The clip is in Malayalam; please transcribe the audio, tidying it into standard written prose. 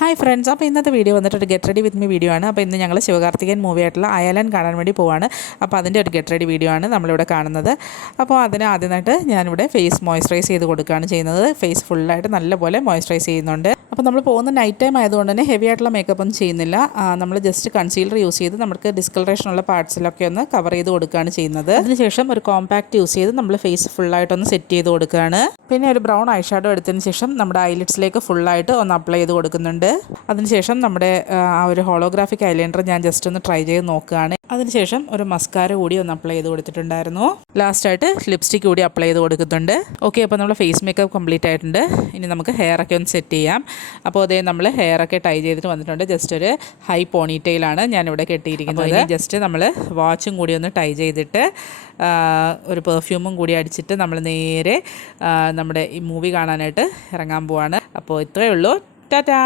ഹായ് ഫ്രണ്ട്സ്, അപ്പോൾ ഇന്നത്തെ വീഡിയോ വന്നിട്ട് ഒരു get ready with me video ആണ്. അപ്പോൾ ഇന്ന് ഞങ്ങൾ ശിവകാർത്തികേയൻ മൂവി ആയിട്ടുള്ള അയലൻ കാണാൻ വേണ്ടി പോവാണ്. അപ്പോൾ അതിൻ്റെ ഒരു ഗെറ്റ് റെഡി വീഡിയോ ആണ് നമ്മളിവിടെ കാണുന്നത്. അപ്പോൾ അതിന് ആദ്യമായിട്ട് ഞാനിവിടെ ഫേസ് മോയ്സ്ചറൈസ് ചെയ്ത് കൊടുക്കുകയാണ് ചെയ്യുന്നത്. ഫേസ് ഫുള്ളായിട്ട് നല്ലപോലെ മോയ്സ്ചറൈസ് ചെയ്യുന്നുണ്ട്. അപ്പോൾ നമ്മൾ പോകുന്ന നൈറ്റ് ടൈം ആയതുകൊണ്ട് തന്നെ ഹെവി ആയിട്ടുള്ള മേക്കപ്പ് ഒന്നും ചെയ്യുന്നില്ല. നമ്മൾ ജസ്റ്റ് കൺസീലർ യൂസ് ചെയ്ത് നമുക്ക് ഡിസ്കളറേഷനുള്ള പാർട്സിലൊക്കെ ഒന്ന് കവർ ചെയ്ത് കൊടുക്കുകയാണ് ചെയ്യുന്നത്. അതിനുശേഷം ഒരു കോമ്പാക്റ്റ് യൂസ് ചെയ്ത് നമ്മൾ ഫേസ് ഫുള്ളായിട്ടൊന്ന് സെറ്റ് ചെയ്ത് കൊടുക്കുകയാണ്. പിന്നെ ഒരു ബ്രൗൺ ഐ ഷാഡോ എടുത്തതിന് ശേഷം നമ്മുടെ ഐലിഡ്സിലേക്ക് ഫുള്ളായിട്ട് ഒന്ന് അപ്ലൈ ചെയ്ത് കൊടുക്കുന്നുണ്ട്. അതിനുശേഷം നമ്മുടെ ആ ഒരു ഹോളോഗ്രാഫിക് ഐലൈനർ ഞാൻ ജസ്റ്റ് ഒന്ന് ട്രൈ ചെയ്ത് നോക്കുകയാണ്. അതിനുശേഷം ഒരു മസ്കാര കൂടി ഒന്ന് അപ്ലൈ ചെയ്ത് കൊടുത്തിട്ടുണ്ടായിരുന്നു. ലാസ്റ്റായിട്ട് ലിപ്സ്റ്റിക് കൂടി അപ്ലൈ ചെയ്ത് കൊടുക്കുന്നുണ്ട്. ഓക്കെ, അപ്പോൾ നമ്മൾ ഫേസ് മേക്കപ്പ് കംപ്ലീറ്റ് ആയിട്ടുണ്ട്. ഇനി നമുക്ക് ഹെയർ ഒക്കെ ഒന്ന് സെറ്റ് ചെയ്യാം. അപ്പോൾ അതേ നമ്മൾ ഹെയർ ഒക്കെ ടൈ ചെയ്തിട്ട് വന്നിട്ടുണ്ട്. ജസ്റ്റ് ഒരു ഹൈ പോണിറ്റെയിലാണ് ഞാനിവിടെ കെട്ടിയിരിക്കുന്നത്. ജസ്റ്റ് നമ്മൾ വാച്ചും കൂടി ഒന്ന് ടൈ ചെയ്തിട്ട് ഒരു പെർഫ്യൂമും കൂടി അടിച്ചിട്ട് നമ്മൾ നേരെ നമ്മുടെ ഈ മൂവി കാണാനായിട്ട് ഇറങ്ങാൻ പോവാണ്. അപ്പോൾ ഇത്രയേ ഉള്ളൂ. ടാറ്റാ.